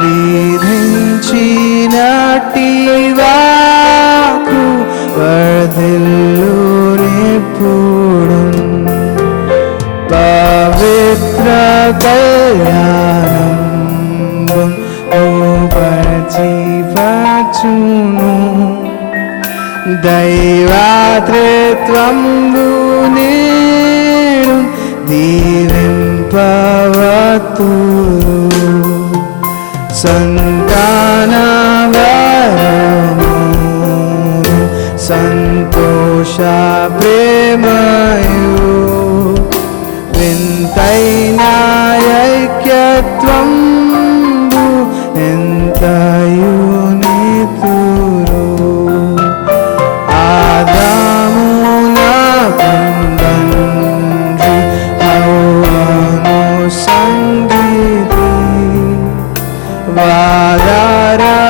విధించినట్టి వాకు వర్ధిల్లునెప్పుడు పవిత్ర కళ్యాణం ఉపజీవచును దైవాత్రిత్వంబు నేడు దీవింపవతురు సంతాన వరము సంతోష ప్రేమయు వింతైన ఐక్యత్వం ఎంతయు నీతురు ఆదామున కుందండ్రి హవ్వను సంగీతి వాదారముగా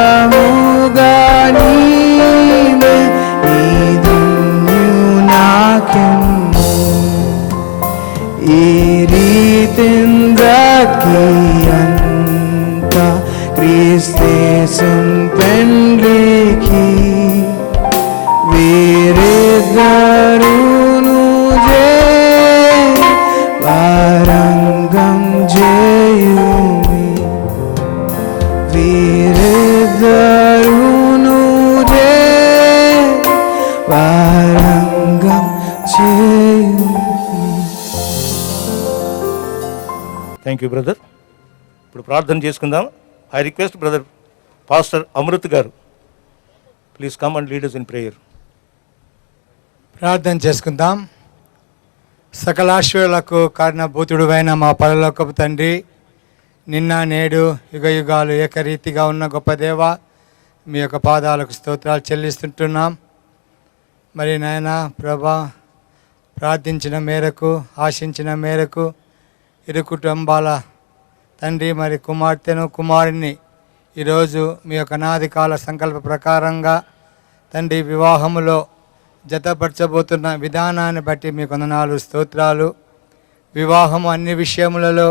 నీవే నీదున్యు నాకెమ్ము ఈ రీతింద్రకియంత క్రీస్తేసున్ పెండ్లికి వీరిద్దరును వారంగం చేయుమి వీరిద్దరును వారంగం చేయుమి. Thank you brother. ఇప్పుడు ప్రార్థన చేసుకుందాం. I request brother pastor Amrit గారు, please come and lead us in prayer. ప్రార్థన చేసుకుందాం. సకలాశ్వరులకు కారణభూతుడువైన మా పరలోకపు తండ్రి, నిన్న నేడు యుగ యుగాలు ఏకరీతిగా ఉన్న గొప్ప దేవ, మీ యొక్క పాదాలకు స్తోత్రాలు చెల్లిస్తుంటున్నాం. మరి నాయన ప్రభా, ప్రార్థించిన మేరకు ఆశించిన మేరకు ఇరు కుటుంబాల తండ్రి మరి కుమార్తెను కుమారుని ఈరోజు మీ యొక్క అనాది కాల సంకల్ప ప్రకారంగా తండ్రి వివాహములో జతపరచబోతున్న విధానాన్ని బట్టి మీకు వందనాలు స్తోత్రాలు. వివాహము అన్ని విషయములలో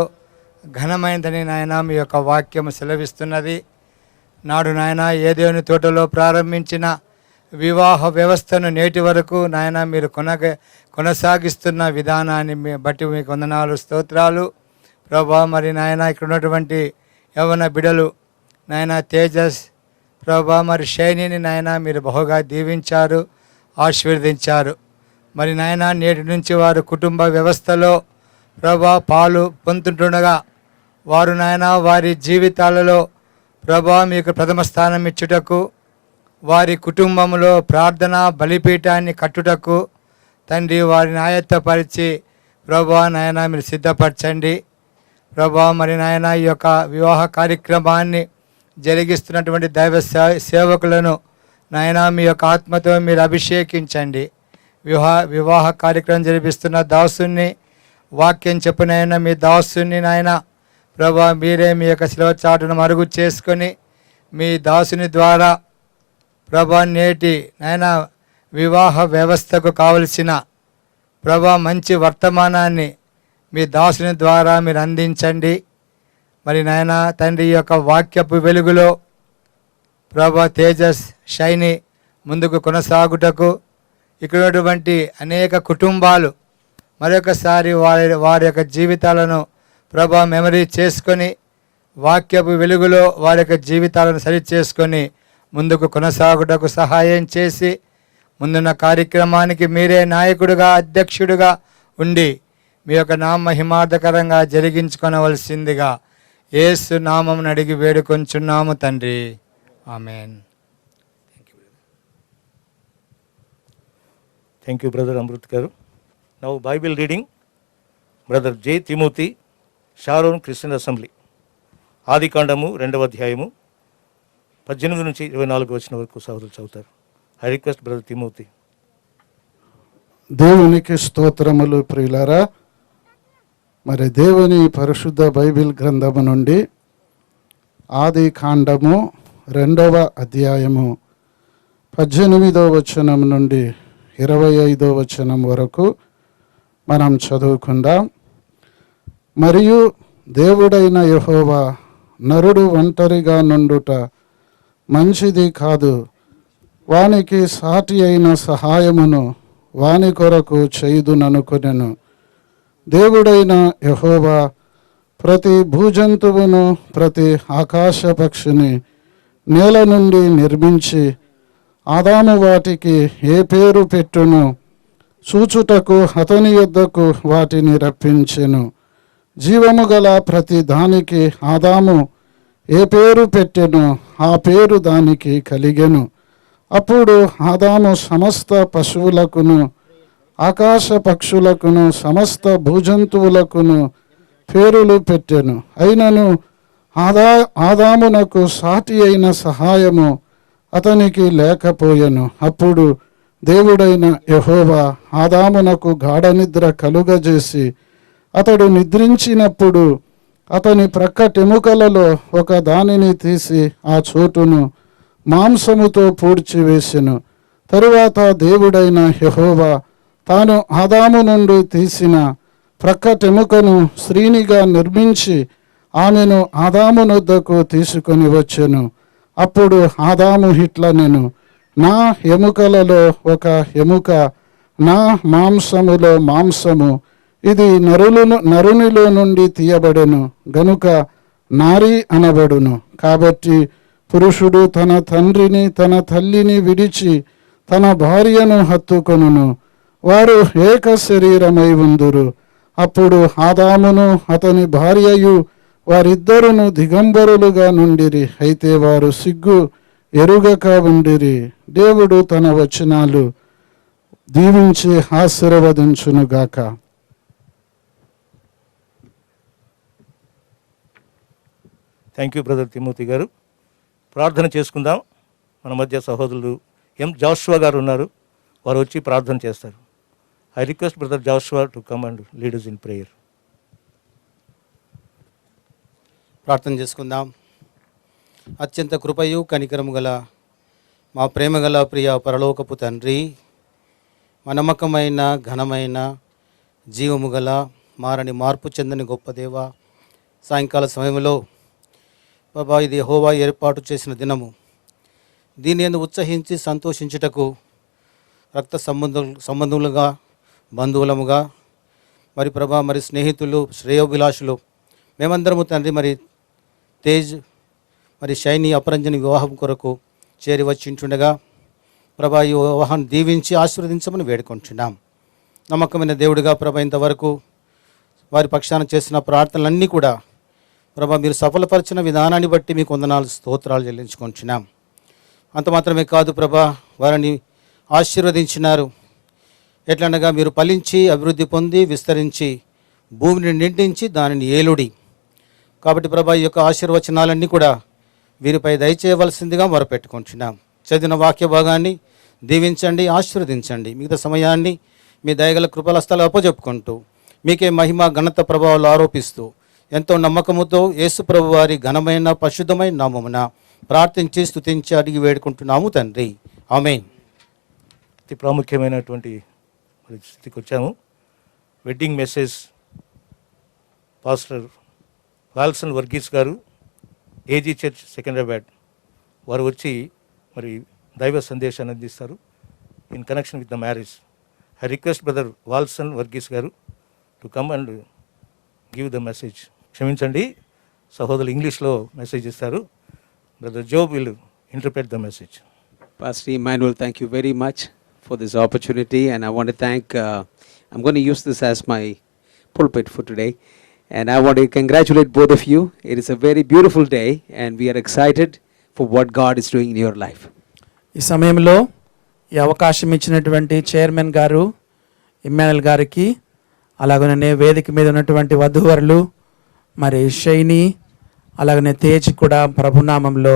ఘనమైనదని నాయన మీ యొక్క వాక్యము సెలవిస్తున్నది. నాడు నాయన ఏదేని తోటలో ప్రారంభించిన వివాహ వ్యవస్థను నేటి వరకు నాయన మీరు కొనసాగిస్తున్న విధానాన్ని బట్టి మీకు వందనాలు స్తోత్రాలు ప్రభా. మరి నాయన ఇక్కడ ఉన్నటువంటి యవ్వన బిడలు నాయన తేజస్ ప్రభా, మరి శైనిని నాయన మీరు బహుగా దీవించారు, ఆశీర్వదించారు. మరి నాయన నేటి నుంచి వారు కుటుంబ వ్యవస్థలో ప్రభా పాలు పొందుతుండగా వారు నాయన వారి జీవితాలలో ప్రభా మీకు ప్రథమ స్థానం ఇచ్చుటకు, వారి కుటుంబంలో ప్రార్థన బలిపీఠాన్ని కట్టుటకు తండ్రి వారిని ఆయత్తపరిచి ప్రభా నాయన మీరు సిద్ధపరచండి ప్రభా. మరి నాయన ఈ యొక్క వివాహ కార్యక్రమాన్ని జరిగిస్తున్నటువంటి దైవ సేవకులను నాయన మీ యొక్క ఆత్మతో మీరు అభిషేకించండి. వివాహ కార్యక్రమం జరిపిస్తున్న దాసుని వాక్యం చెప్పినైనా మీ దాసుని నాయన ప్రభా మీరే మీ యొక్క శిలువ చాటును మరుగు చేసుకొని మీ దాసుని ద్వారా ప్రభా నేటి నాయన వివాహ వ్యవస్థకు కావలసిన ప్రభా మంచి వర్తమానాన్ని మీ దాసుని ద్వారా మీరు అందించండి. మరి నాయన తండ్రి యొక్క వాక్యపు వెలుగులో ప్రభా తేజస్ షైని ముందుకు కొనసాగుటకు ఇక్కడ ఉన్నటువంటి అనేక కుటుంబాలు మరొకసారి వారి యొక్క జీవితాలను ప్రభా మెమరీ చేసుకొని వాక్యపు వెలుగులో వారి యొక్క జీవితాలను సరి చేసుకొని ముందుకు కొనసాగుటకు సహాయం చేసి ముందున్న కార్యక్రమానికి మీరే నాయకుడిగా అధ్యక్షుడిగా ఉండి మీ యొక్క నామహిమార్థకరంగా జరిగించుకొనవలసిందిగా యేసు నామమును అడిగి వేడుకొంచున్నాము తండ్రి, ఆమేన్. థ్యాంక్ యూ బ్రదర్ అమృత్ గారు. నౌ బైబిల్ రీడింగ్ బ్రదర్ జే తిమోతి, షారోన్ క్రిస్టియన్ అసెంబ్లీ, ఆదికాండము 2వ అధ్యాయము 18 నుంచి 24 వచ్చిన వరకు సహోదరులు చదువుతారు. I request brother Timothy. దేవునికి స్తోత్రములు ప్రియులారా. మరి దేవుని పరిశుద్ధ బైబిల్ గ్రంథము నుండి ఆది కాండము 2వ అధ్యాయము 18వ వచనం నుండి 25వ వచనం వరకు మనం చదువుకుందాం. మరియు దేవుడైన యెహోవా నరుడు ఒంటరిగా నుండుట మంచిది కాదు. వానికి సాటి అయిన సహాయమును వాని కొరకు చేయుదుననుకొనెను. దేవుడైన యెహోవా ప్రతి భూజంతువును ప్రతి ఆకాశ పక్షిని నేల నుండి నిర్మించి ఆదాము వాటికి ఏ పేరు పెట్టును చూచుటకు అతని యొద్దకు వాటిని రప్పించెను. జీవము గల ప్రతి దానికి ఆదాము ఏ పేరు పెట్టెనో ఆ పేరు దానికి కలిగెను. అప్పుడు ఆదాము సమస్త పశువులకును ఆకాశ పక్షులకును సమస్త భూజంతువులకును పేరులు పెట్టెను. అయినను ఆదామునకు సాటి అయిన సహాయము అతనికి లేకపోయెను. అప్పుడు దేవుడైన యెహోవా ఆదామునకు గాఢనిద్ర కలుగజేసి అతడు నిద్రించినప్పుడు అతని ప్రక్కటెముకలలో ఒక దానిని తీసి ఆ చోటును మాంసముతో పూడ్చివేసెను. తరువాత దేవుడైన యెహోవా తాను ఆదాము నుండి తీసిన ప్రక్కటెముకను స్త్రీనిగా నిర్మించి ఆమెను ఆదామునొద్దకు తీసుకొని వచ్చెను. అప్పుడు ఆదాము ఇట్లనెను, నా ఎముకలలో ఒక ఎముక, నా మాంసములో మాంసము, ఇది నరునిలో నుండి తీయబడెను గనుక నారి అనబడును. కాబట్టి పురుషుడు తన తండ్రిని తన తల్లిని విడిచి తన భార్యను హత్తుకొనును, వారు ఏక శరీరమై ఉందురు. అప్పుడు ఆదామును అతని భార్యయు వారిద్దరును దిగంబరులుగా నుండిరి. అయితే వారు సిగ్గు ఎరుగక ఉండిరి. దేవుడు తన వచనాలు దీవించి ఆశీర్వదించునుగాక. థ్యాంక్ యూ బ్రదర్ తిమోతి గారు. ప్రార్థన చేసుకుందాం. మన మధ్య సహోదరులు ఎం జాషువా గారు ఉన్నారు, వారు వచ్చి ప్రార్థన చేస్తారు. I request brother Joshua to come and lead us in prayer. ప్రార్థన చేసుకుందాం. అత్యంత కృపయు కనికరము గల మా ప్రేమగల ప్రియ పరలోకపు తండ్రి, మా నమ్మకమైన ఘనమైన జీవము గల మారని మార్పు చెందని గొప్ప దేవ, సాయంకాల సమయంలో బాబా ఇది యెహోవా ఏర్పాటు చేసిన దినము. దీని యందు ఉత్సహించి సంతోషించుటకు రక్త సంబంధులుగా బంధువులముగా మరి ప్రభా మరి స్నేహితులు శ్రేయోభిలాషులు మేమందరము తండ్రి మరి తేజ్ మరి షైనీ అపరంజని వివాహం కొరకు చేరి వచ్చింటుండగా ప్రభా ఈ వివాహాన్ని దీవించి ఆశీర్వదించమని వేడుకుంటున్నాం. నమ్మకమైన దేవుడిగా ప్రభా ఇంతవరకు వారి పక్షాన చేసిన ప్రార్థనలన్నీ కూడా ప్రభా మీరు సఫలపరిచిన విధానాన్ని బట్టి మీకు వందనాలు స్తోత్రాలు చెల్లించుకుంటున్నాం. అంత మాత్రమే కాదు ప్రభా, వారిని ఆశీర్వదించినారు. ఎట్లనగా మీరు ఫలించి అభివృద్ధి పొంది విస్తరించి భూమిని నిండించి దానిని ఏలుడి. కాబట్టి ప్రభా ఈ యొక్క ఆశీర్వచనాలన్నీ కూడా వీరిపై దయచేయవలసిందిగా మొరపెట్టుకుంటున్నాం. చదివిన వాక్య భాగాన్ని దీవించండి, ఆశీర్వదించండి. మిగతా సమయాన్ని మీ దయగల కృపలస్తాలు అప్పచెప్పుకుంటూ మీకే మహిమ ఘనత ప్రభావాలు ఆరోపిస్తూ ఎంతో నమ్మకముతో యేసు ప్రభు వారి ఘనమైన పరిశుద్ధమైన నామమున ప్రార్థించి స్తుతించి అడిగి వేడుకుంటున్నాము తండ్రి, ఆమేన్. అతి ప్రాముఖ్యమైనటువంటి స్థితికి వచ్చాము. వెడ్డింగ్ మెసేజ్ పాస్టర్ వాల్సన్ వర్గీస్ గారు, ఏజీ చర్చ్ సికింద్రాబాద్, వారు వచ్చి మరి దైవ సందేశాన్ని అందిస్తారు in connection with the marriage. I request brother Walson Varghese గారు to come and give the message. క్షమించండి, సహోదరులు ఇంగ్లీష్లో మెసేజ్ ఇస్తారు. Brother Job will interpret the message. Pastor Emmanuel, thank you very much for this opportunity, and I want to thank, I'm going to use this as my pulpit for today, and I want to congratulate both of you. It is a very beautiful day, and we are excited for what God is doing in your life. ఈ సమయంలో ఈ అవకాశం ఇచ్చినటువంటి chairman గారు Emmanuel గారికి, అలాగనే వేదిక మీద ఉన్నటువంటి వధూవరులు మరి షైనీ అలాగనే తేజ్ కూడా ప్రభునామంలో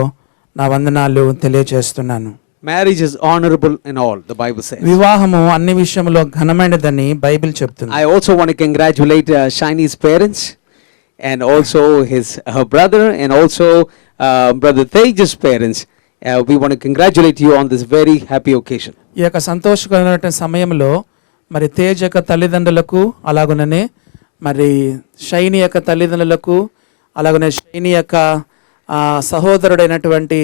నా వందనాలు తెలియజేస్తున్నాను. Marriage is honorable in all, the Bible says. వివాహము అన్ని విషయంలో ఘనమైనదని బైబిల్ చెప్తుంది. I also want to congratulate Shiny's parents, and also her brother, and also brother Tej's parents. We want to congratulate you on this very happy occasion. ఈ యొక్క సంతోషకరమైన సమయంలో మరి తేజ్ యొక్క తల్లిదండ్రులకు, అలాగనే మరి షైనీ యొక్క తల్లిదండ్రులకు, అలాగనే షైనీ యొక్క సహోదరుడైనటువంటి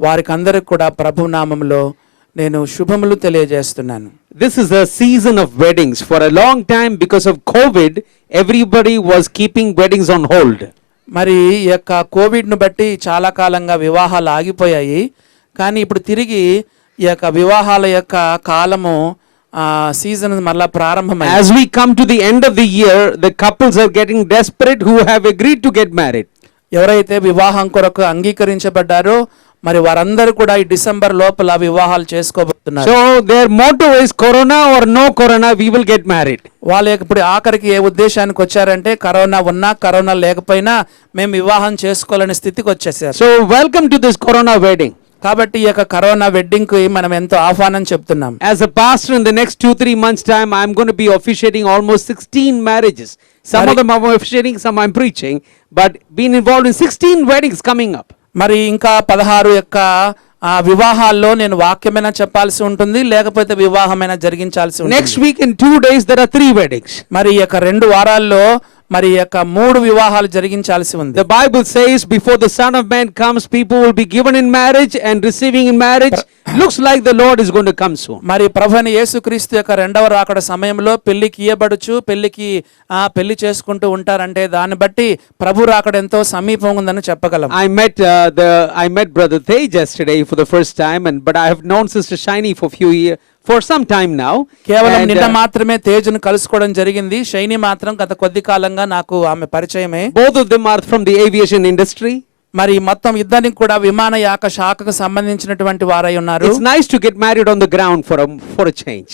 వారికి అందరికి కూడా ప్రభు నామములో నేను శుభములు తెలియజేస్తున్నాను. This is a season of weddings. For a long time, because of COVID, everybody was keeping weddings on hold. మరి ఈ యొక్క కోవిడ్ను బట్టి చాలా కాలంగా వివాహాలు ఆగిపోయాయి. కానీ ఇప్పుడు తిరిగి ఈ యొక్క వివాహాల యొక్క కాలము సీజన్ మళ్ళా ప్రారంభమైంది. As we come to the end of the year, the couples are getting desperate who have agreed to get married. ఎవరైతే వివాహం కొరకు అంగీకరించబడ్డారో మరి వారందరూ కూడా ఈ డిసెంబర్ లోపల వివాహాలు చేసుకోబోతున్నారు. So their motto is Corona or no Corona, we will get married. వాళ్ళు ఇప్పుడు ఆఖరికి ఏ ఉద్దేశానికి వచ్చారంటే కరోనా ఉన్నా కరోనా లేకపోయినా మేము వివాహం చేసుకోవాలనే స్థితికి వచ్చేసారు. So welcome to this Corona wedding. కాబట్టి ఈ యొక్క కరోనా వెడ్డింగ్ కి మనం ఎంతో ఆహ్వానం చెప్తున్నాం. As a pastor, in the next 2-3 months time, I'm going to be officiating almost 16 marriages. Some of them I'm officiating, some I'm preaching, but being involved in 16 weddings coming up. మరి ఇంకా 16 యొక్క వివాహాల్లో నేను వాక్యమైనా చెప్పాల్సి ఉంటుంది, లేకపోతే వివాహమైనా జరిగించాల్సి ఉంటుంది. Next week in 2 days there are 3 weddings. మరి ఈ యొక్క 2 వారాల్లో మరి ఈ యొక్క 3 వివాహాలు జరిగించాల్సి ఉంది. The Bible says before the Son of Man comes, people will be given in marriage and receiving in marriage. Looks like the Lord is going to come soon. మరి ప్రభువైన యేసుక్రీస్తు యొక్క 2వ రాకడ సమయంలో పెళ్లికి ఇయ్యబడుచు పెళ్లి చేసుకుంటూ ఉంటారంటే దాన్ని బట్టి ప్రభు రాకడ ఎంతో సమీపంగా ఉందని చెప్పగలం. I met Brother Tej yesterday for the first time, but I have known Sister Shiny for some time now. కేవలం నిన్న మాత్రమే తేజును కలుసుకోవడం జరిగింది. షైని మాత్రం గత కొద్ది కాలంగా నాకు ఆమె పరిచయమే. Both of them are from the aviation industry. మరి మొత్తం ఇద్దరికి కూడా విమానయాన శాఖకు సంబంధించినటువంటి వారై ఉన్నారు. It's nice to get married on the ground for a change.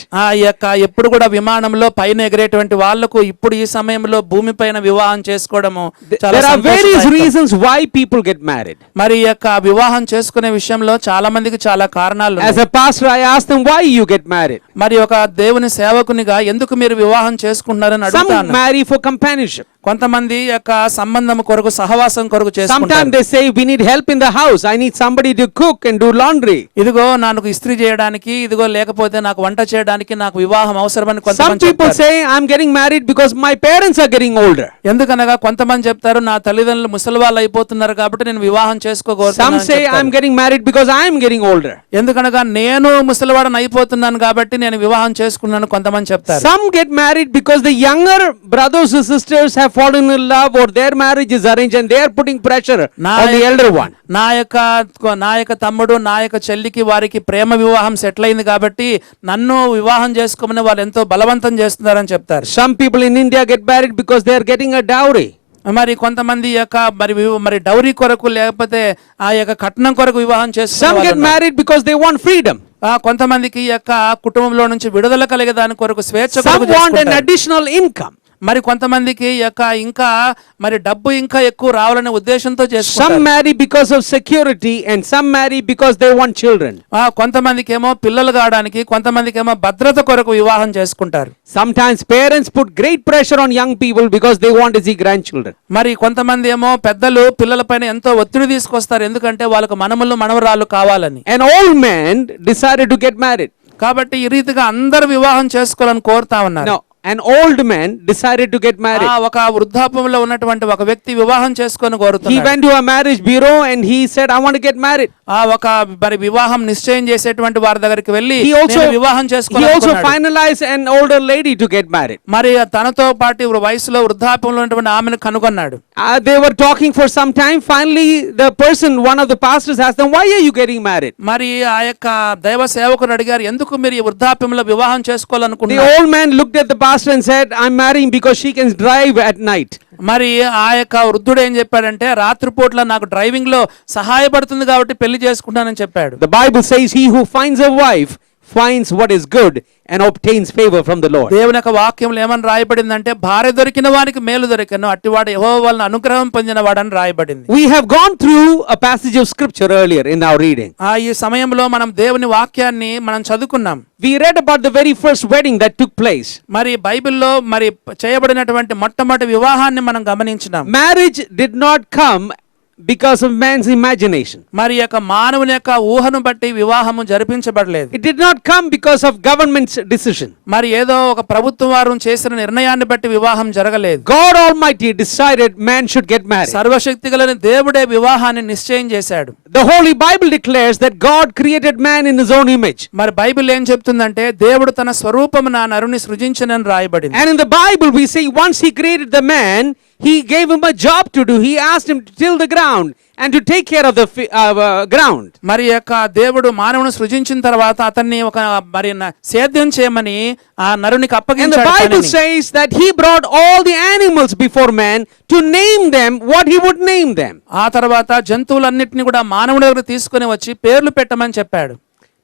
ఎప్పుడు కూడా విమానంలో పైన ఎగిరేటువంటి వాళ్ళకు ఇప్పుడు ఈ సమయంలో భూమిపైన వివాహం చేసుకోవడము చాలా There are various reasons why people get married. మరి ఈ యొక్క వివాహం చేసుకునే విషయంలో చాలా మందికి చాలా కారణాలు As a pastor, I ask them why you get married. మరి ఒక దేవుని సేవకునిగా ఎందుకు మీరు వివాహం చేసుకుంటున్నారని Some అడుగుతాను. marry for companionship. కొంతమంది యొక్క సంబంధం కొరకు సహవాసం కొరకు చేసుకుంటారు. Sometimes they say we need help in the house. I need somebody to cook and do laundry. ఇదిగో నాకు ఇస్త్రీ చేయడానికి, ఇదిగో లేకపోతే నాకు వంట చేయడానికి నాకు వివాహం అవసరమని Some కొంతమంది people చెప్తారు. say I'm getting married because my parents are getting older. ఎందుకనగా కొంతమంది చెప్తారు నా తల్లిదండ్రులు ముసలి వాళ్ళు అయిపోతున్నారు కాబట్టి నేను వివాహం Some చేసుకోకూడదు. say I'm getting married because I'm getting older. ఎందుకనగా నేను ముసలివాడని అయిపోతున్నాను కాబట్టి నేను వివాహం చేసుకున్నాను కొంతమంది చెప్తారు. Some get married because the younger brothers and sisters have fallen in love or their marriage is arranged and they are putting pressure on the elder one. నా యొక్క తమ్ముడు నా యొక్క చెల్లికి వారికి ప్రేమ వివాహం సెటిల్ అయింది కాబట్టి నన్ను వివాహం చేసుకోమని వాళ్ళు ఎంతో బలవంతం చేస్తున్నారని చెప్తారు. Some people in India get married because they are getting a dowry. మరి కొంతమంది యొక్క మరి డౌరీ కొరకు లేకపోతే ఆ యొక్క కట్నం కొరకు వివాహం Some చేస్తున్నారు. get married because they want freedom. కొంతమందికి ఈ యొక్క కుటుంబంలో నుంచి విడుదల కలిగే దాని కొరకు స్వేచ్ఛ Some కొరకు want an చేసుకుంటారు. additional income. మరి కొంతమందికి ఇంకా మరి డబ్బు ఇంకా ఎక్కువ రావాలనే ఉద్దేశంతో Some చేసుకుంటారు. marry because of security and some marry because they want children. కొంతమందికి ఏమో పిల్లలు కావడానికి, కొంతమందికి ఏమో భద్రత కొరకు వివాహం చేసుకుంటారు. Sometimes parents put great pressure on young people because they want to see grandchildren. మరి కొంతమంది ఏమో పెద్దలు పిల్లలపైన ఎంతో ఒత్తిడి తీసుకొస్తారు ఎందుకంటే వాళ్ళకు మనవరాలు కావాలని. An old man decided to get married. కాబట్టి ఈ రీతిగా అందరు వివాహం చేసుకోవాలని కోరుతా ఉన్నారు. No, an old man decided to get married. ఒక వృద్ధాప్యంలో ఉన్నటువంటి ఒక వ్యక్తి వివాహం చేసుకొని He కోరుతున్నాడు. went to a marriage bureau and he said, I want to get married. ఒక మరి వివాహం నిశ్చయం చేసేటువంటి వారి దగ్గరికి వెళ్ళి He also నేను వివాహం చేసుకోవాలనుకున్నాడు. finalized an older lady to get married. మరి తనతో పాటు వయసులో వృద్ధాప్యంలో ఉన్నటువంటి ఆమెను కనుగొన్నాడు. They were talking for some time. Finally, the person, one of the pastors asked them, why are you getting married? మరి ఆ యొక్క దైవ సేవకుడు అడిగారు ఎందుకు మీరు ఈ వృద్ధాప్యంలో వివాహం The చేసుకోవాలనుకున్నారు. old man looked at the pastor and said, I'm marrying because she can drive at night. మరి ఆ యొక్క వృద్ధుడు ఏం చెప్పాడంటే రాత్రిపూట్ల నాకు డ్రైవింగ్ లో సహాయపడుతుంది కాబట్టి పెళ్లి చేసుకుంటానని చెప్పాడు. The Bible says, he who finds a wife finds what is good and obtains favor from the Lord. దేవుని యొక్క వాక్యంలో ఏమని రాయబడిందంటే భార్య దొరికిన వానికి మేలు దొరికెను అట్టివాడు యెహోవా వలన అనుగ్రహం పొందిన వాడని రాయబడింది. We have gone through a passage of scripture earlier in our reading. ఈ సమయంలో మనం దేవుని వాక్యాన్ని మనం చదువుకున్నాం. We read about the very first wedding that took place. మరి బైబిల్లో మరి చేయబడినటువంటి మొట్టమొదటి వివాహాన్ని మనం గమనించినాం. Marriage did not come because of man's imagination. మరి ఈ యొక్క మానవుని యొక్క ఊహను బట్టి వివాహము జరిపించబడలేదు. It did not come because of government's decision. మరి ఏదో ఒక ప్రభుత్వం వారు చేసిన నిర్ణయాన్ని బట్టి వివాహం జరగలేదు. God Almighty decided man should get married. సర్వశక్తిగల దేవుడే వివాహాన్ని నిశ్చయం చేశాడు. The Holy Bible declares that God created man in his own image. మరి బైబిల్ ఏం చెప్తుందంటే దేవుడు తన స్వరూపమున నరుని సృజించనని రాయబడింది. And in the Bible we see once he created the man, he gave him a job to do. He asked him to till the ground and to take care of the ground. మరి యొక్క దేవుడు మానవుని సృజించిన తర్వాత అతన్ని ఒక మరి సేద్యం చేయమని ఆ నరునికి And the అప్పగించాడు Bible పనిని. says that he brought all the animals before man to name them what he would name them. ఆ తర్వాత జంతువులన్నిటిని కూడా మానవుడి దగ్గర తీసుకొని వచ్చి పేర్లు పెట్టమని చెప్పాడు.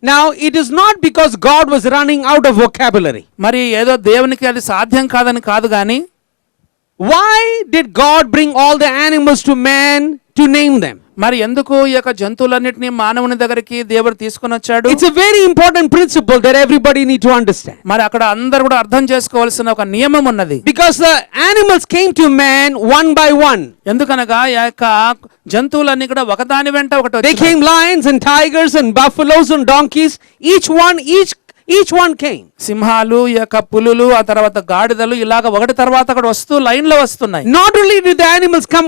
Now it is not because God was running out of vocabulary. మరి ఏదో దేవునికి అది సాధ్యం కాదని కాదు గాని Why did God bring all the animals to man to name them? మరి ఎందుకు ఈ యొక్క జంతువులన్నిటిని మానవుని దగ్గరికి దేవుడు తీసుకొని వచ్చాడు? It's a very important principle that everybody need to understand. మరి అక్కడ అందరూ కూడా అర్థం చేసుకోవాల్సిన ఒక నియమం ఉన్నది. Because the animals came to man one by one. ఎందుకనగా ఈ యొక్క జంతువులన్నీ కూడా ఒకదాని వెంట ఒకటి They వచ్చాయి. came lions and tigers and buffaloes and donkeys. Each one came. సింహాలు ఈ యొక్క పులులు ఆ తర్వాత గాడిదలు ఇలాగ ఒకటి తర్వాత ఒకటి వస్తూ లైన్ లో వస్తున్నాయి. Not only did the animals come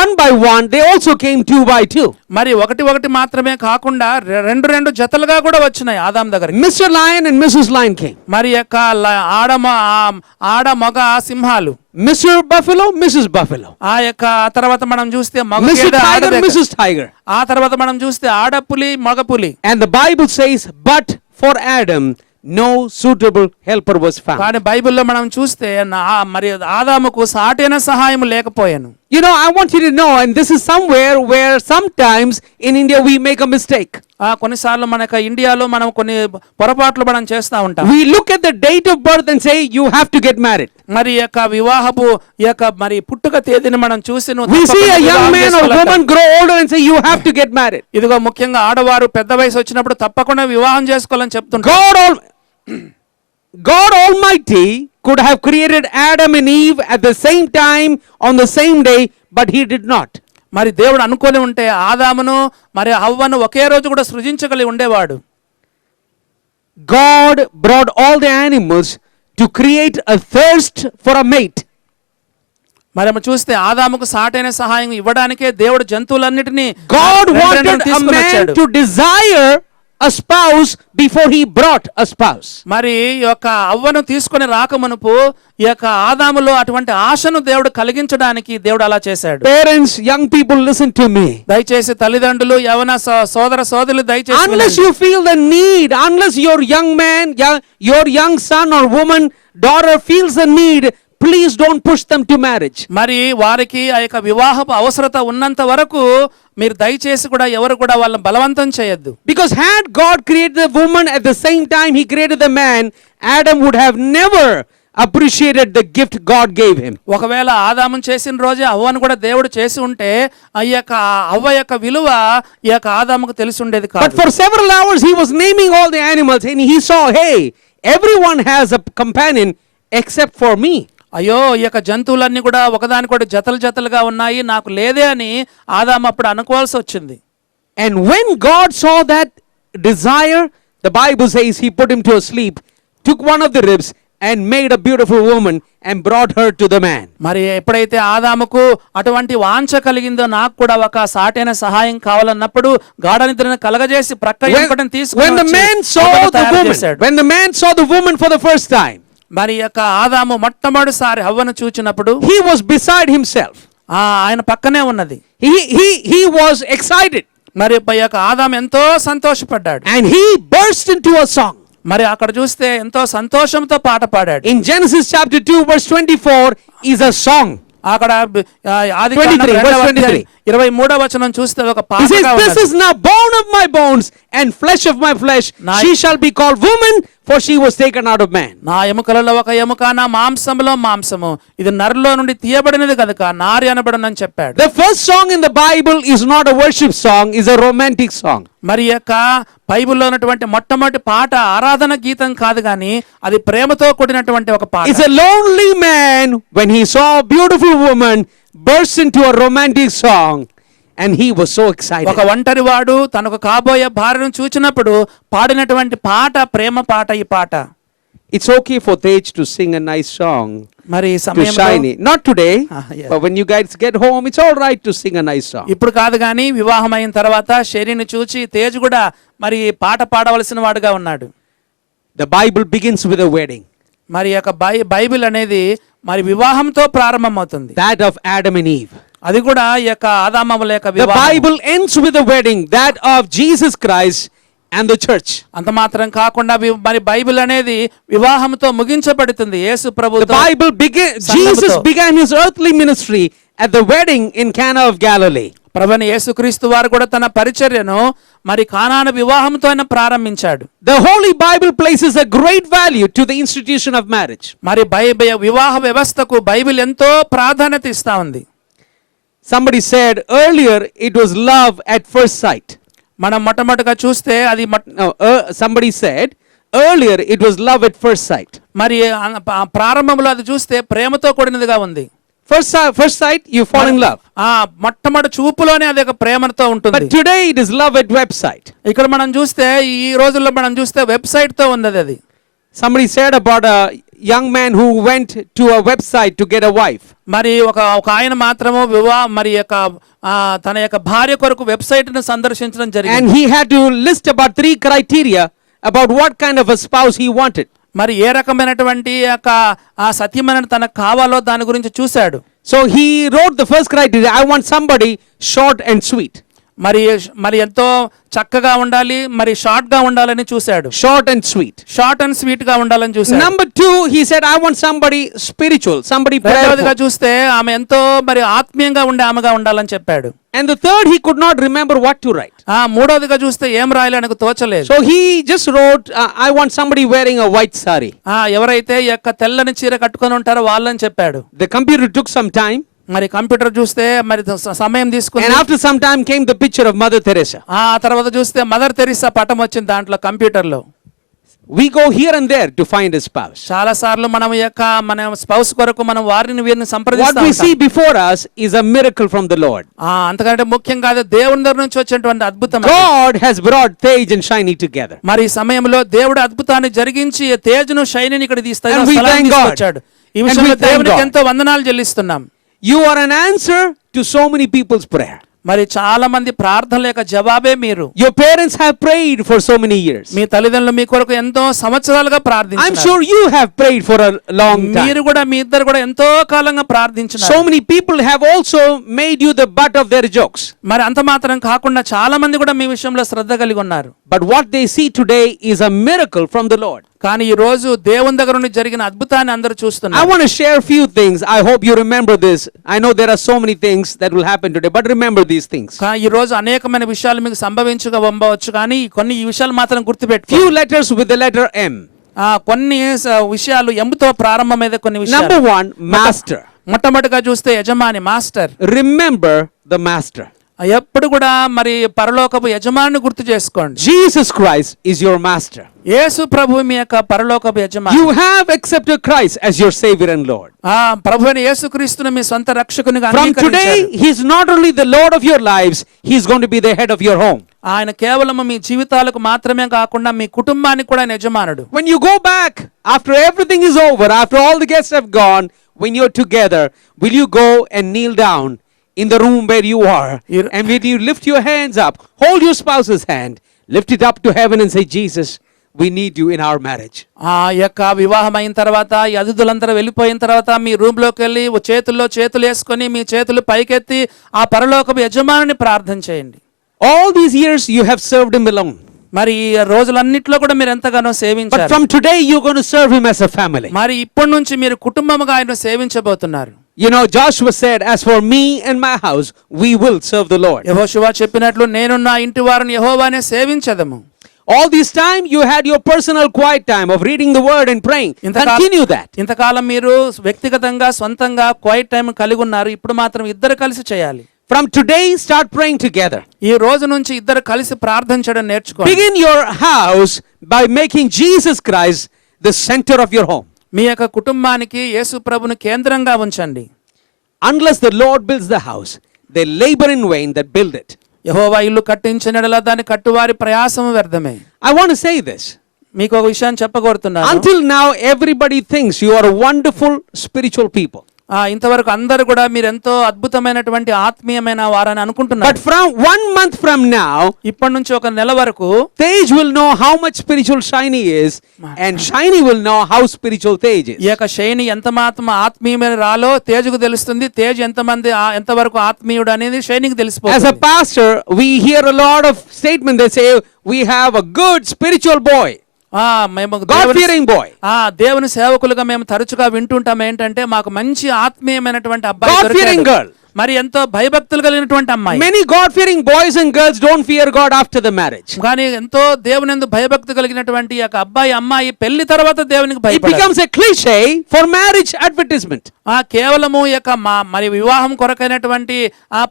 one by one, they also came two by two. మరి ఒకటి మాత్రమే కాకుండా రెండు జతలుగా కూడా వచ్చినాయి ఆదాం దగ్గరికి. Mr. Lion and Mrs. Lion came. మరి యొక్క ఆడ మగ సింహాలు, Mr. Buffalo, Mrs. Buffalo. ఆ యొక్క తర్వాత మనం చూస్తే మగ Mr. గేదె, ఆడ Tiger, గేదె. Mrs. Tiger. ఆ తర్వాత మనం చూస్తే ఆడ పులి మగ పులి. And the Bible says, but for Adam, no suitable helper was found. కానీ బైబిల్లో మనం చూస్తే మరి ఆదాముకు సాటైన సహాయం లేకపోయాను. You know, I want you to know, and this is somewhere where sometimes in India we make a mistake. కొన్నిసార్లు మన యొక్క ఇండియాలో మనం కొన్ని పొరపాట్లు మనం చేస్తూ ఉంటాం. We look at the date of birth and say, you have to get married. మరి ఈ యొక్క వివాహపు ఈ యొక్క మరి పుట్టుక తేదీని మనం చూసి We see a young man or woman grow older and say, you have to get married. ఇదిగో ముఖ్యంగా ఆడవారు పెద్ద వయసు వచ్చినప్పుడు తప్పకుండా వివాహం చేసుకోవాలని చెప్తుంటారు. God Almighty could have created Adam and Eve at the same time on the same day, but he did not. మరి దేవుడు అనుకొని ఉంటే ఆదామును మరి హవ్వను ఒకే రోజు కూడా సృజించగలిగి ఉండేవాడు. God brought all the animals to create a thirst for a mate. మరి మనం చూస్తే ఆదాముకు సాటైన సహాయం ఇవ్వడానికే దేవుడు జంతువులన్నిటినీ God wanted a తీసుకొని man వచ్చాడు. to desire a spouse before he brought a spouse. మరి ఈ యొక్క అవ్వను తీసుకొని రాకమునుపు ఈ యొక్క ఆదాములో అటువంటి ఆశను దేవుడు కలిగించడానికి దేవుడు అలా చేశాడు. Parents, young people, listen to me. దయచేసి తల్లిదండ్రులు యవన సోదర సోదరులు దయచేసి Unless you feel the need, unless your young man, your young son or woman, daughter feels the need, please don't push them to marriage. మరి వారికి ఆ యొక్క వివాహపు అవసరత ఉన్నంత వరకు మీరు దయచేసి కూడా ఎవరు కూడా వాళ్ళని బలవంతం చేయొద్దు. Because had God created the woman at the same time he created the man, Adam would have never appreciated the gift God gave him. ఒకవేళ ఆదామును చేసిన రోజే అవ్వను కూడా దేవుడు చేసి ఉంటే ఆ యొక్క అవ్వ యొక్క విలువ ఈ యొక్క ఆదాముకు తెలిసి ఉండేది But కాదు. for several hours he was naming all the animals and he saw, hey, everyone has a companion except for me. అయ్యో ఈ యొక్క జంతువులన్నీ కూడా ఒకదానికొకటి జతలుగా ఉన్నాయి, నాకు లేదే అని ఆదాము అప్పుడు అనుకోవాల్సి వచ్చింది. And when God saw that desire, the Bible says he put him to sleep, took one of the ribs and made a beautiful woman and brought her to the man. మరి ఎప్పుడైతే ఆదాముకు అటువంటి వాంఛ కలిగిందో నాకు కూడా ఒక సాటైన సహాయం కావాలన్నప్పుడు గాఢ నిద్రను కలగజేసి ప్రక్క ఎంపటని తీసుకొని When the man saw the woman, when the man saw the woman for the first time, మరి యొక్క ఆదాము మొట్టమొదటిసారి హవ్వను చూచినప్పుడు he was beside himself. ఆయన పక్కనే ఉన్నది. He was excited. మరి ఈ యొక్క ఆదాము ఎంతో సంతోషపడ్డాడు. And he burst into a song. మరి అక్కడ చూస్తే ఎంతో సంతోషంతో పాట పాడాడు. In Genesis chapter 2 verse 24 is a song. అక్కడ ఆదికాండం 23వ వచనం చూస్తే ఒక He says, పాటగా this ఉన్నది. is now bone of my bones and flesh of my flesh. She shall be called woman, for she was taken out of man. నా ఎముకలలో ఒక ఎముక, నా మాంసములో మాంసము, ఇది నరులో నుండి తీయబడినది కనుక నారి అనబడనని చెప్పాడు. The first song in the Bible is not a worship song, is a romantic song. మరి యొక్క బైబిల్లో ఉన్నటువంటి మొట్టమొదటి పాట ఆరాధన గీతం కాదు గాని అది ప్రేమతో కూడినటువంటి ఒక పాట. It's a lonely man when he saw a beautiful woman burst into a romantic song and he was so excited. ఒక ఒంటరి వాడు తనకు కాబోయే భార్యను చూచినప్పుడు పాడినటువంటి పాట ప్రేమ పాట ఈ పాట. It's okay for Tej to sing a nice song మరి ఈ to సమయంలో Shiny. Not today, yeah. but when you guys get home, it's all right to sing a nice song. ఇప్పుడు కాదు కానీ వివాహం అయిన తర్వాత షెరీని చూచి తేజ్ కూడా మరి పాట పాడవలసిన వాడుగా ఉన్నాడు. The Bible begins with a wedding, మరి యొక్క బైబిల్ అనేది మరి వివాహంతో ప్రారంభమవుతుంది. that of Adam and Eve. అది కూడా ఈ యొక్క ఆదామవ్వల యొక్క The వివాహం. Bible ends with a wedding, that of Jesus Christ and the church. అంత మాత్రం కాకుండా మరి బైబిల్ అనేది వివాహంతో ముగించబడుతుంది యేసు The ప్రభువుతో. Bible Jesus began his earthly ministry at the wedding in Cana of Galilee. ప్రభువైన యేసుక్రీస్తు వారు కూడా తన పరిచర్యను మరి కానాను వివాహంతో ఆయన ప్రారంభించాడు. The Holy Bible places a great value to the institution of marriage. మరి వివాహ వ్యవస్థకు బైబిల్ ఎంతో ప్రాధాన్యత ఇస్తా ఉంది. Somebody said earlier it was love at first sight. మనం మొట్టమొదటిగా చూస్తే అది No, somebody said earlier it was love at first sight. మరి ప్రారంభంలో అది చూస్తే ప్రేమతో కూడినదిగా ఉంది. First sight you fall in love. మొట్టమొదటి చూపులోనే అది ఒక ప్రేమతో ఉంటుంది. But today it is love at website. ఇక్కడ మనం చూస్తే ఈ రోజుల్లో మనం చూస్తే వెబ్సైట్ తో ఉంది అది. Somebody said about a young man who went to a website to get a wife. మరి ఒక ఆయన మాత్రము మరి యొక్క తన యొక్క భార్య కొరకు వెబ్సైట్ ను సందర్శించడం And జరిగింది. he had to list about 3 criteria about what kind of a spouse he wanted. మరి ఏ రకమైనటువంటి యొక్క సత్యమైన తనకు కావాలో దాని గురించి చూశాడు. So he wrote the first criteria, I want somebody short and sweet. మరి ఎంతో చక్కగా ఉండాలి, మరి షార్ట్ గా ఉండాలని చూశాడు. Short and sweet. Short and sweet గా ఉండాలని చూశాడు. Number 2, he said, I want somebody spiritual, somebody రెండవదిగా prayerful. చూస్తే ఆమె ఎంతో మరి ఆత్మీయంగా ఉండే ఆమెగా ఉండాలని చెప్పాడు. And the third, he could not remember what to write. మూడవదిగా చూస్తే ఏం రాయాలి ఆయనకు తోచలేదు. So he just wrote, I want somebody wearing a white sari. ఎవరైతే ఈ యొక్క తెల్లని చీర కట్టుకొని ఉంటారో వాళ్ళని చెప్పాడు. The computer took some time. మరి కంప్యూటర్ చూస్తే మరి సమయం తీసుకుంది. And after some time came the picture of Mother Teresa. ఆ తర్వాత చూస్తే మదర్ తెరిసా పటం వచ్చింది దాంట్లో కంప్యూటర్ లో. We go here and there to find a spouse. చాలా సార్లు మనం మన స్పౌస్ కొరకు మనం వారిని వీరిని What సంప్రదిస్తాం. we see before us is a miracle from the Lord. అంతకంటే ముఖ్యంగా అది దేవుని దగ్గర నుంచి వచ్చేటువంటి అద్భుతం. God has brought Tej and Shiny together. మరి ఈ సమయంలో దేవుడు అద్భుతాన్ని జరిగించి తేజును షైనిని ఇక్కడ And we thank God. తీసుకొచ్చాడు. ఈ And విషయంలో we thank దేవునికి God. ఎంతో వందనాలు చెల్లిస్తున్నాం. You are an answer to so many people's prayer. మరి చాలా మంది ప్రార్థనల యొక్క జవాబే మీరు. Your parents have prayed for so many years. మీ తల్లిదండ్రులు మీ కొరకు ఎంతో సంవత్సరాలుగా I'm ప్రార్థించారు. sure you have prayed for a long time. మీరు కూడా మీ ఇద్దరు కూడా ఎంతో కాలంగా ప్రార్థించారు. So many people have also made you the butt of their jokes. మరి అంత మాత్రం కాకుండా చాలా మంది కూడా మీ విషయంలో శ్రద్ధ కలిగి ఉన్నారు. But what they see today is a miracle from the Lord. కానీ ఈ రోజు దేవుని దగ్గర నుండి జరిగిన అద్భుతాన్ని అందరూ I చూస్తున్నారు. want to share a few things. I hope you remember this. I know there are so many things that will happen today, but remember these things. ఈ రోజు అనేకమైన విషయాలు మీకు సంభవించవచ్చు కానీ కొన్ని ఈ విషయాలు మాత్రం గుర్తుపెట్టుకో. Few letters with the letter M. కొన్ని విషయాలు ఎంతో ప్రారంభమైన కొన్ని విషయాలు. Number 1, master. మొట్టమొదటిగా చూస్తే యజమాని మాస్టర్. Remember the master. ఎప్పుడు కూడా మరి పరలోకపు యజమాని గుర్తు చేసుకోండి. Jesus Christ is your master. యేసు ప్రభువు మీ యొక్క పరలోకపు యజమాని. You have accepted Christ as your Savior and Lord. ప్రభువైన యేసుక్రీస్తును మీ సొంత రక్షకునిగా From అంగీకరించారు. today, He is not only the Lord of your lives, He is going to be the head of your home. ఆయన కేవలం మీ జీవితాలకు మాత్రమే కాకుండా మీ కుటుంబానికి కూడా ఆయన యజమానుడు. When you go back, after everything is over, after all the guests have gone, when you're together, will you go and kneel down in the room where you are? And when you lift your hands up, hold your spouse's hand, lift it up to heaven and say, Jesus, we need you in our marriage. ఆ యొక్క వివాహం అయిన తర్వాత ఈ అతిథులందరూ వెళ్ళిపోయిన తర్వాత మీ room లోకి వెళ్ళి చేతుల్లో చేతులు వేసుకొని మీ చేతులు పైకెత్తి ఆ పరలోకపు యజమానిని ప్రార్థన చేయండి. All these years you have served Him alone. మరి ఈ రోజులన్నిట్లో కూడా మీరు ఎంతగానో But సేవించారు. from today you're going to serve Him as a family. మరి ఇప్పటి నుంచి మీరు కుటుంబముగా ఆయన సేవించబోతున్నారు. You know, Joshua said, as for me and my house, we will serve the Lord. యెహోషువ చెప్పినట్లు నేను నా ఇంటి వారిని యెహోవానే సేవించెదము. All this time you had your personal quiet time of reading the word and praying. Continue that. ఇంతకాలం మీరు వ్యక్తిగతంగా సొంతంగా క్వైట్ టైం కలిగి ఉన్నారు. ఇప్పుడు మాత్రం ఇద్దరు కలిసి చేయాలి. From today, start praying together. ఈ రోజు నుంచి ఇద్దరు కలిసి ప్రార్థించడం నేర్చుకోండి. Begin your house by making Jesus Christ the center of your home. మీ యొక్క కుటుంబానికి యేసు ప్రభుని కేంద్రంగా ఉంచండి. Unless the Lord builds the house, they labor in vain that build it. యెహోవా ఇల్లు కట్టించిన యెడల దాని కట్టువారి ప్రయాసము వ్యర్థమే. I want to say this. మీకు ఒక విషయాన్ని చెప్పగోరుతున్నాను. Until now, everybody thinks you are a wonderful spiritual people. ఇంతవరకు అందరూ కూడా మీరు ఎంతో అద్భుతమైనటువంటి ఆత్మీయమైన వారని అనుకుంటున్నారు. But from 1 month from now, ఇప్పటి నుంచి ఒక నెల వరకు Tej will know how much spiritual Shiny is, and Shiny will know how spiritual Tej is. ఈ యొక్క శైని ఎంత మాత్రం ఆత్మీయమైన రాలో తేజుకు తెలుస్తుంది, తేజ్ ఎంతవరకు ఆత్మీయుడు అనేది శైనికి As a తెలిసిపోతుంది. pastor, we hear a lot of statements. They say we have a good spiritual boy, మేము God-fearing boy. దేవుని సేవకులుగా మేము తరచుగా వింటుంటాం ఏంటంటే మాకు మంచి ఆత్మీయమైనటువంటి అబ్బాయి God-fearing దొరికాడు. girl. మరి ఎంతో భయభక్తులు కలిగినటువంటి అమ్మాయి. Many God-fearing boys and girls don't fear God after the marriage. కానీ ఎంతో దేవునియందు భయభక్తి కలిగినటువంటి ఈ యొక్క అబ్బాయి అమ్మాయి పెళ్లి తర్వాత దేవునికి It భయపడారు. becomes a cliche for marriage advertisement. కేవలము ఈ యొక్క మరి వివాహం కొరకైనటువంటి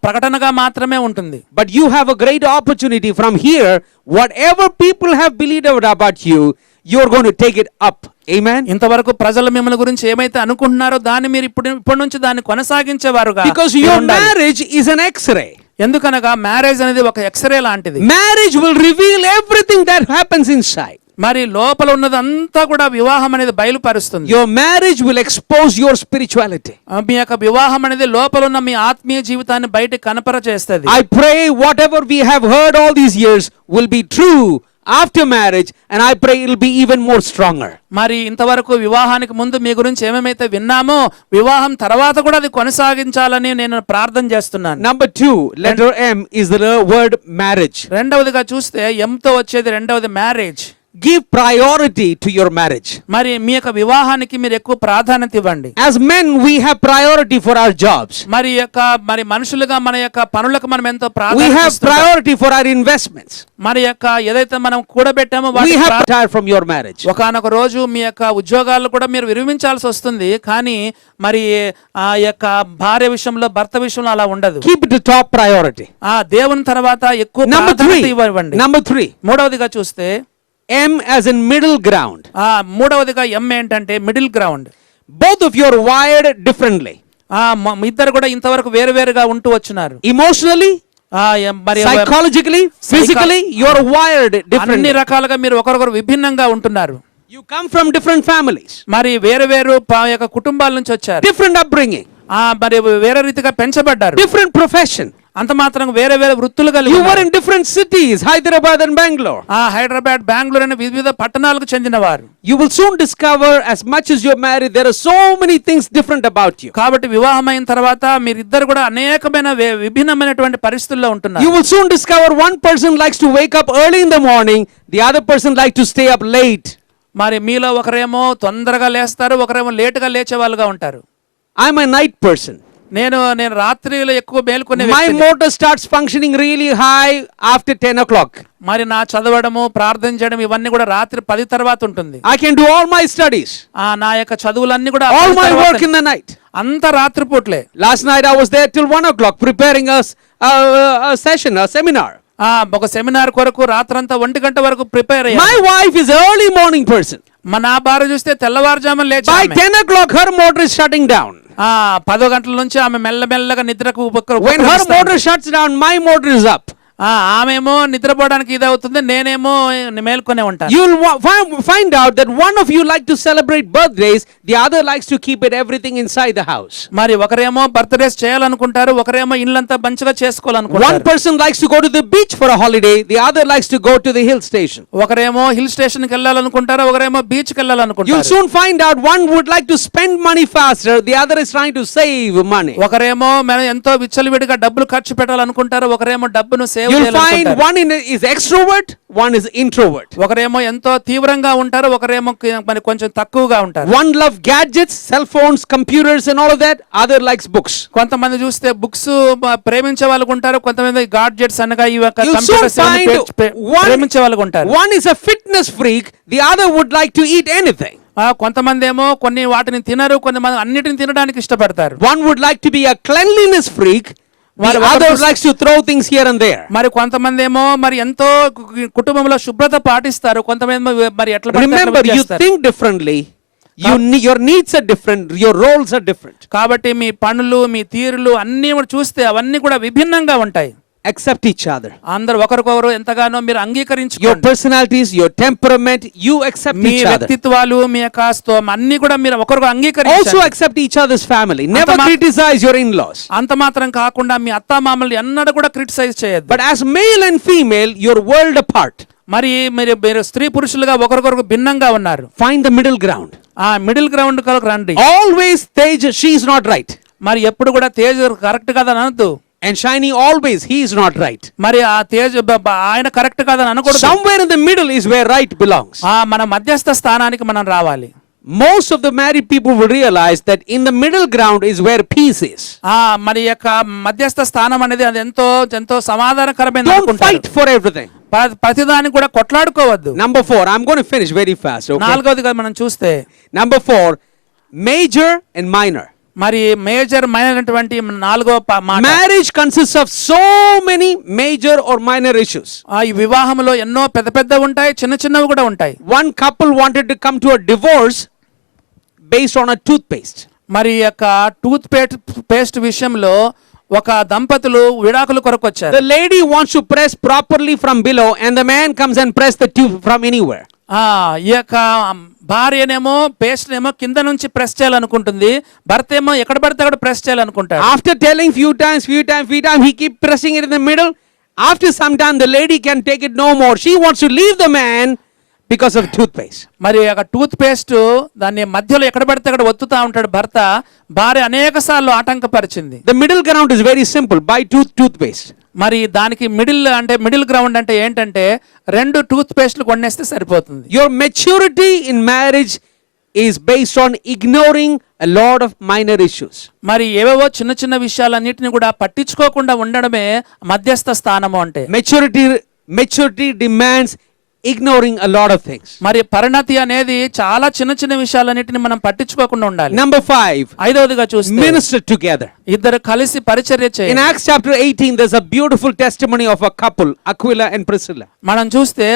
ప్రకటనగా మాత్రమే ఉంటుంది. But you have a great opportunity from here. Whatever people have believed about you, you're going to take it up. Amen. ఇంతవరకు ప్రజలు మిమ్మల్ని గురించి ఏమైతే అనుకుంటున్నారో దాన్ని మీరు ఇప్పటి నుంచి దాన్ని కొనసాగించేవారుగా Because మీరు your ఉండాలి. marriage is an X-ray. ఎందుకనగా మ్యారేజ్ అనేది ఒక ఎక్స్రే లాంటిది. Marriage will reveal everything that happens inside. మరి లోపల ఉన్నదంతా కూడా వివాహం అనేది బయలుపరుస్తుంది. Your marriage will expose your spirituality. మీ యొక్క వివాహం అనేది లోపల ఉన్న మీ ఆత్మీయ జీవితాన్ని బయట కనపరచేస్తుంది. I pray whatever we have heard all these years will be true after marriage, and I pray it'll be even more stronger. మరి ఇంతవరకు వివాహానికి ముందు మీ గురించి ఏమేమైతే విన్నామో వివాహం తర్వాత కూడా అది కొనసాగించాలని నేను ప్రార్థన చేస్తున్నాను. Number 2, letter M is the word marriage. రెండవదిగా చూస్తే ఎంతో వచ్చేది రెండవది marriage. Give priority to your marriage. మరి మీ యొక్క వివాహానికి మీరు ఎక్కువ ప్రాధాన్యత ఇవ్వండి. As men, we have priority for our jobs. మరి మనుషులుగా మన యొక్క పనులకు మనం ఎంతో We ప్రాధాన్యత have ఇస్తుంటాం. priority for our investments. మరి యొక్క ఏదైతే మనం కూడబెట్టామో We have to retire from your marriage. ఒకనొక రోజు మీ యొక్క ఉద్యోగాలు కూడా మీరు విరమించాల్సి వస్తుంది. కానీ మరి ఆ యొక్క భార్య విషయంలో భర్త విషయంలో అలా ఉండదు. Keep it the top priority. దేవుని తర్వాత ఎక్కువ Number ప్రాధాన్యత 3. ఇవ్వండి. Number 3. మూడవదిగా చూస్తే M as in middle ground. మూడవదిగా ఎం ఏంటంటే middle ground. Both of you are wired differently. ఇద్దరు కూడా ఇంతవరకు వేరువేరుగా ఉంటూ వచ్చినారు. Emotionally, మరి psychologically, physically, you are wired అన్ని differently. రకాలుగా మీరు ఒకరొకరు విభిన్నంగా ఉంటున్నారు. You come from different families, మరి వేరు యొక్క కుటుంబాల నుంచి వచ్చారు. different upbringing, మరి వేరే రీతిగా పెంచబడ్డారు. different profession. అంత మాత్రం వేరే వృత్తులు కలిగి You were ఉన్నారు. in different cities, Hyderabad and Bangalore. Hyderabad Bengaluru అనే వివిధ పట్టణాలకు చెందిన వారు. You will soon discover, as much as you're married, there are so many things different about you. కాబట్టి వివాహం అయిన తర్వాత మీరిద్దరు కూడా అనేకమైన విభిన్నమైనటువంటి పరిస్థితుల్లో ఉంటున్నారు. You will soon discover one person likes to wake up early in the morning, the other person likes to stay up late. మరి మీలో ఒకరేమో తొందరగా లేస్తారు, ఒకరేమో లేటుగా లేచే వాళ్ళుగా ఉంటారు. I'm a night person. నేను రాత్రిలో ఎక్కువ మేల్కొనే My వ్యక్తిని. motor starts functioning really high after 10 o'clock. మరి నా చదవడము ప్రార్థన చేయడం ఇవన్నీ కూడా రాత్రి 10 తర్వాత ఉంటుంది. I can do all my studies, నా యొక్క చదువులన్నీ కూడా all 10 my తర్వాతనే. work in the night. అంత రాత్రి పూట్లే. Last night I was there till 1 o'clock preparing a session, a seminar. ఒక సెమినార్ కొరకు రాత్రంతా 1 గంట వరకు ప్రిపేర్ అయ్యాను. My wife is an early morning person. నా భార్య చూస్తే తెల్లవారుజామున లేచి By ఆమె 10 o'clock her motor is shutting down. 10 గంటల నుంచి ఆమె మెల్లమెల్లగా నిద్రకు When her motor shuts down, my motor is up. ఆమెమో నిద్రపోవడానికి ఇది అవుతుంది, నేనేమో మేల్కొనే ఉంటాను. You'll find out that one of you like to celebrate birthdays, the other likes to keep it everything inside the house. మరి ఒకరేమో బర్త్డేస్ చేయాలనుకుంటారు, ఒకరేమో ఇల్లంతా మంచిగా One చేసుకోవాలనుకుంటారు. person likes to go to the beach for a holiday, the other likes to go to the hill station. ఒకరేమో hill station కి వెళ్ళాలనుకుంటారు, ఒకరేమో beach కి You'll వెళ్ళాలనుకుంటారు. soon find out one would like to spend money faster, the other is trying to save money. ఒకరేమో మనం ఎంతో విచ్చలవిడిగా డబ్బులు ఖర్చు పెట్టాలనుకుంటారు, ఒకరేమో డబ్బును సేవ్ You'll find చేయాలనుకుంటారు. one is extrovert, one is introvert. ఒకరేమో ఎంతో తీవ్రంగా ఉంటారు, ఒకరేమో మరి కొంచెం తక్కువగా ఉంటారు. One love gadgets, cell phones, computers and all of that, other likes books. కొంతమంది చూస్తే బుక్స్ ప్రేమించే వాళ్ళు ఉంటారు, కొంతమంది గాడ్జెట్స్ అనగా ఈ యొక్క You'll soon కంప్యూటర్స్ find ప్రేమించే వాళ్ళు ఉంటారు. one is a fitness freak, the other would like to eat anything. కొంతమంది ఏమో కొన్ని వాటిని తినరు, కొంతమంది అన్నిటిని తినడానికి ఇష్టపడతారు. One would like to be a cleanliness freak, the One other person- likes to throw things here and there. మరి కొంతమంది ఏమో మరి ఎంతో కుటుంబంలో శుభ్రత పాటిస్తారు, కొంతమంది మరి ఎట్లా పడితే అట్లా Remember, you చేస్తారు. think differently, your needs are different, your roles are different. కాబట్టి మీ పనులు మీ తీరులు అన్నీ కూడా చూస్తే అవన్నీ కూడా విభిన్నంగా ఉంటాయి. Accept each other. అందరు ఒకరికొకరు ఎంతగానో మీరు Your అంగీకరించుకోండి. personalities, your temperament, you accept me each other. వ్యక్తిత్వాలు మీ యొక్క అన్ని కూడా మీరు ఒకరికి Also అంగీకరించాలి. accept each other's family. Never Antama- criticize your in-laws. అంత మాత్రం కాకుండా మీ అత్తామామల్ని ఎన్నడూ కూడా క్రిటిసైజ్ చేయొద్దు. But as male and female, you're world apart. మరి మీరు స్త్రీ పురుషులుగా ఒకరికొకరు భిన్నంగా ఉన్నారు. Find the middle ground. ఆ మిడిల్ గ్రౌండ్ కొరకు రండి. Always Tej, she's not right. మరి ఎప్పుడు కూడా తేజ్ కరెక్ట్ కాదని అనొద్దు. And Shiny, always he is not right. మరి ఆ తేజ్ ఆయన కరెక్ట్ కాదని అనకూడదు. Somewhere in the middle is where right belongs. మన మధ్యస్థ స్థానానికి మనం రావాలి. Most of the married people will realize that in the middle ground is where peace is. మరి యొక్క మధ్యస్థ స్థానం అనేది అది ఎంతో ఎంతో సమాధానకరమైన Don't fight for everything. ప్రతిదానికి కూడా కొట్లాడుకోవద్దు. Number 4, I'm going to finish very fast. Okay? నాలుగవదిగా మనం చూస్తే Number 4, major and minor. మరి మేజర్ మైనర్ అటువంటి నాలుగో మాట. Marriage consists of so many major or minor issues. ఈ వివాహంలో ఎన్నో పెద్ద పెద్ద ఉంటాయి, చిన్న చిన్నవి కూడా ఉంటాయి. One couple wanted to come to a divorce based on a toothpaste. మరి యొక్క టూత్ పేస్ట్ విషయంలో ఒక దంపతులు విడాకుల కొరకు వచ్చారు. The lady wants to press properly from below and the man comes and press the tube from anywhere. ఈ యొక్క భార్యనేమో పేస్ట్ ఏమో కింద నుంచి ప్రెస్ చేయాలనుకుంటుంది, భర్త ఏమో ఎక్కడ పడితే అక్కడ press చేయాలనుకుంటాడు. After telling few times, he keep pressing it in the middle. After some time, the lady can take it no more. She wants to leave the man because of toothpaste. మరి ఒక tooth paste దాన్ని మధ్యలో ఎక్కడ పడితే అక్కడ ఒత్తుతా ఉంటాడు భర్త. భార్య అనేక సార్లు ఆటంకపరిచింది. The middle ground is very simple. Buy toothpaste. మరి దానికి మిడిల్ గ్రౌండ్ అంటే ఏంటంటే 2 టూత్ పేస్ట్లు కొనేస్తే సరిపోతుంది. Your maturity in marriage is based on ignoring a lot of minor issues. మరి ఏవేవో చిన్న చిన్న విషయాలన్నిటిని కూడా పట్టించుకోకుండా ఉండడమే మధ్యస్థ స్థానము అంటే. Maturity demands ignoring a lot of things. మరి పరిణతి అనేది చాలా చిన్న చిన్న విషయాలన్నిటిని మనం పట్టించుకోకుండా ఉండాలి. Number 5, ఐదవదిగా చూస్తే minister together. ఇద్దరు కలిసి పరిచర్య In చేయాలి. Acts chapter 18, there's a beautiful testimony of a couple, Aquila and Priscilla. మనం చూస్తే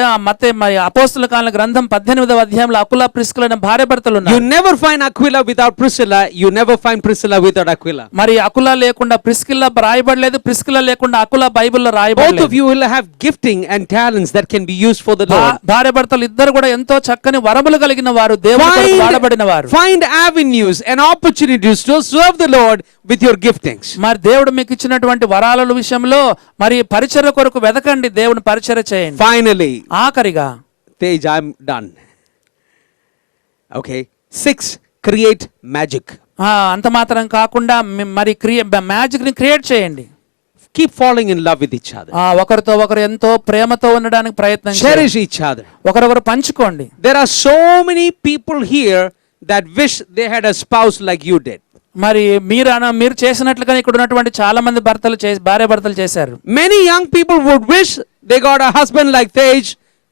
మరి అపోస్తల కాలం గ్రంథం 18వ అధ్యాయంలో అకుల ప్రిస్కిల అనే భార్యాభర్తలు You ఉన్నారు. never find Aquila without Priscilla. You never find Priscilla without Aquila. మరి అకుల లేకుండా ప్రిస్కిల్ల రాయబడలేదు, ప్రిస్కిల్ల లేకుండా అకుల బైబిల్లో Both రాయబడలేదు. of you will have gifting and talents that can be used for the Lord. భార్యాభర్తలు ఇద్దరు కూడా ఎంతో చక్కని వరములు కలిగిన వారు, దేవుని కొరకు వాడబడిన వారు. Find avenues and opportunities to serve the Lord with your giftings. మరి దేవుడు మీకు ఇచ్చినటువంటి వరాల విషయంలో మరి పరిచర్య కొరకు వెదకండి, దేవుని పరిచర్య చేయండి. Finally, ఆఖరిగా Tej, I'm done. Okay. 6, create magic. అంత మాత్రం కాకుండా మరి మ్యాజిక్ ని క్రియేట్ చేయండి. Keep falling in love with each other. ఒకరితో ఒకరు ఎంతో ప్రేమతో ఉండడానికి ప్రయత్నం చేయండి. Cherish each other. ఒకరొకరు పంచుకోండి. There are so many people here that wish they had a spouse like you did. మరి మీరు చేసినట్లుగా ఇక్కడ ఉన్నటువంటి చాలా మంది భార్యాభర్తలు చేశారు. Many young people would wish they got a husband like Tej.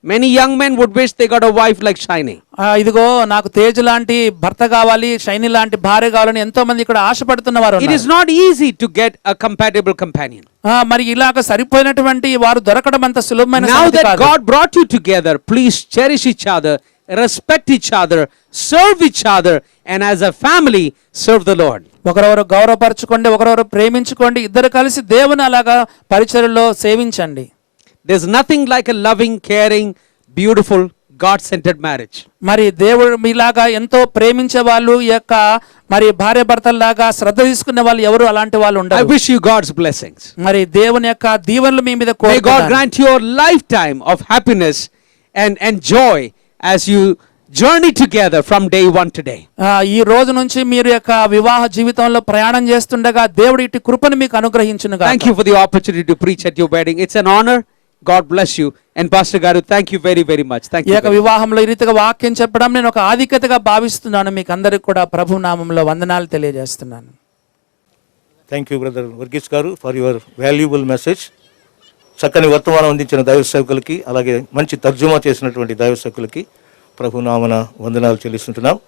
Many young men would wish they got a wife like Shiny. ఇదిగో నాకు తేజ్ లాంటి భర్త కావాలి, షైనీ లాంటి భార్య కావాలని ఎంతో మంది ఇక్కడ ఆశపడుతున్న వారు It is not easy to get a compatible companion. మరి ఇలాగ సరిపోయినటువంటి వారు దొరకడం అంత సులభమైన Now సంగతి that కాదు. God brought you together, please cherish each other, respect each other, serve each other, and as a family, serve the Lord. ఒకరెవరు గౌరవపరచుకోండి, ఒకరెవరు ప్రేమించుకోండి, ఇద్దరు కలిసి దేవుని అలాగా పరిచర్యలో సేవించండి. There's nothing like a loving, caring, beautiful, God-centered marriage. మరి దేవుడు మీలాగా ఎంతో ప్రేమించే వాళ్ళు మరి భార్య భర్తల్లాగా శ్రద్ధ తీసుకునే వాళ్ళు ఎవరు అలాంటి వాళ్ళు I ఉండరు. wish you God's blessings. మరి దేవుని యొక్క దీవెనలు మీ మీద May God కోరుకుంటున్నాను. grant you a lifetime of happiness and joy as you journey together from day 1 today. ఈ రోజు నుంచి మీరు యొక్క వివాహ జీవితంలో ప్రయాణం చేస్తుండగా దేవుడు ఇటు కృపను మీకు అనుగ్రహించును గాక. Thank you for the opportunity to preach at your wedding. It's an honor. God bless you. And Pastor Garu, thank you very, very much. Thank ఈ you. యొక్క వివాహంలో ఈ రీతిగా వాక్యం చెప్పడం నేను ఒక ఆధిక్యతగా భావిస్తున్నాను. మీకు అందరికి కూడా ప్రభు నామములో వందనాలు తెలియజేస్తున్నాను. థ్యాంక్ యూ బ్రదర్ వర్గీస్ గారు ఫర్ యువర్ వాల్యుబుల్ మెసేజ్. చక్కని వర్తమానం అందించిన దైవ సేవకులకి, అలాగే మంచి తర్జుమా చేసినటువంటి దైవ సేవకులకి ప్రభు నామన వందనాలు చెల్లిస్తుంటున్నాం.